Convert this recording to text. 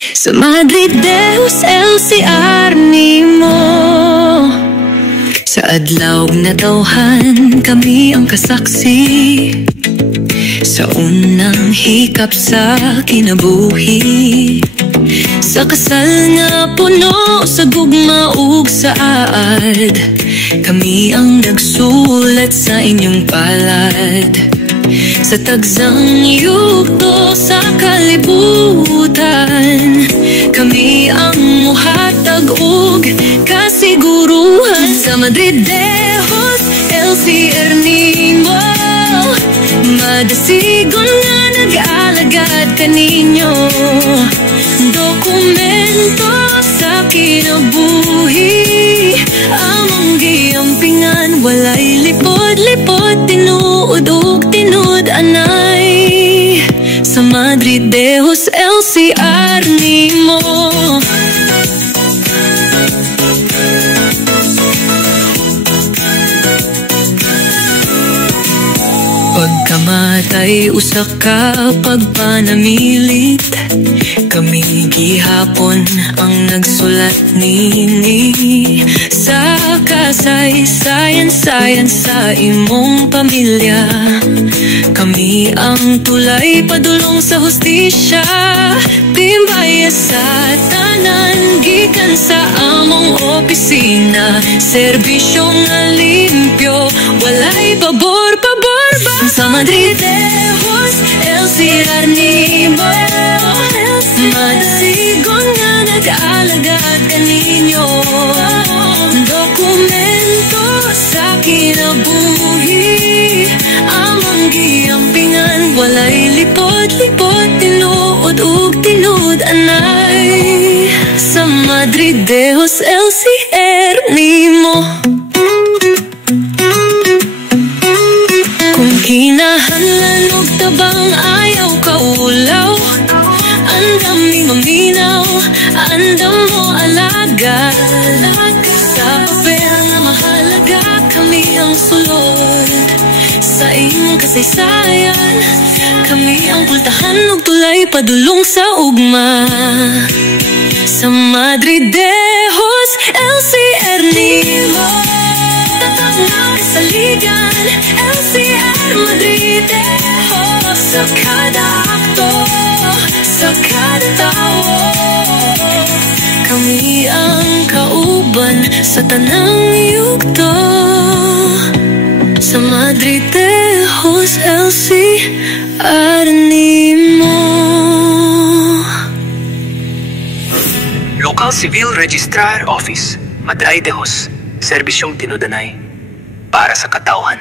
Sa Madrid Deus LCR nimo, sa adlaw na tawhan kami ang kasaksi. Sa unang hikap sa kinabuhi, sa kasal nga puno sa gugma ug saad, kami ang nagsulat sa inyong palad. Sa tagsang yugto sa kalibutan, kami ang muhatag ug kasiguruhan. Sa Madrid Deus LCR nimo, madasigon nga nag-alagad kaninyo. Dokumento sa kinabuhi, among giampingan, walay lipod-lipod, tinuod ug tinud anay. Sa Madrid Deus LCR nimo, pagkamatay usa ka pagpanamilit, kami gihapon ang nagsulat nini. Sa kasaysayan sa imong pamilya, kami ang tulay padulong sa hustisya. Timbaya sa tanan gikan sa among opisina, serbisyo nga limpyo, walay pabor-pabor ba. Sa Madrid Deus LCR nimo, madasigon nga nag-alagad kaninyo. Dokumento sa kinabuhi, among giampingan, walay lipod-lipod, tinuod ug tinud anay. Sa Madrid Deus LCR nimo, kung kinahanglan og tabang ayaw kaulaw, andam mi maminaw, andam mo alaga. Sa papel na mahalaga, kami ang sulod sa imong kasaysayan, kami ang pultahan ug tulay padulong sa ugma. Sa Madrid Deus LCR nimo, tatag nga kasaligan, LCR Madrid Deus. Sa kada akto, sa kada tawo, kami ang kauban sa tanang yugto. Sa Madrid Deus LCR nimo. Local Civil Registrar Office, Madrid Deus, serbisyong tinudanay para sa katauhan.